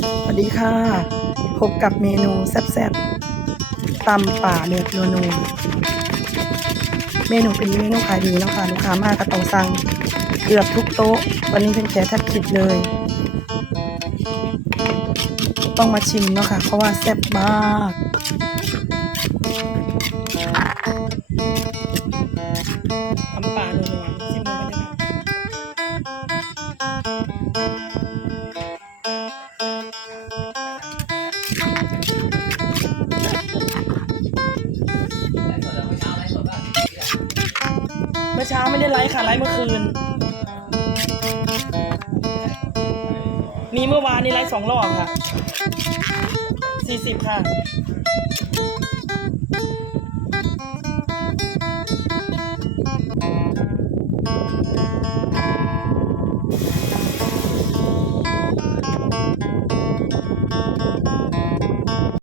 สวัสดีค่ะ พบกับเมนูแซ่บๆตำป่าเนื้อนัวนู เมนูเป็นเมนูขายดีนะค่ะลูกค้ามากก็ต้องสั่งเกือบทุกโต๊ะ วันนี้เป็นแขกแทบผิดเลย ต้องมาชิมเนาะค่ะ เพราะว่าแซ่บมากตำป่านัวๆชิมดูกันเลยค่ะ มื่อเช้าไม่ได้ไลฟ์ค่ะไลฟ์เมื่อคืน มีเมื่อวานนี้ไลฟ์สองรอบค่ะสี่สิบค่ะ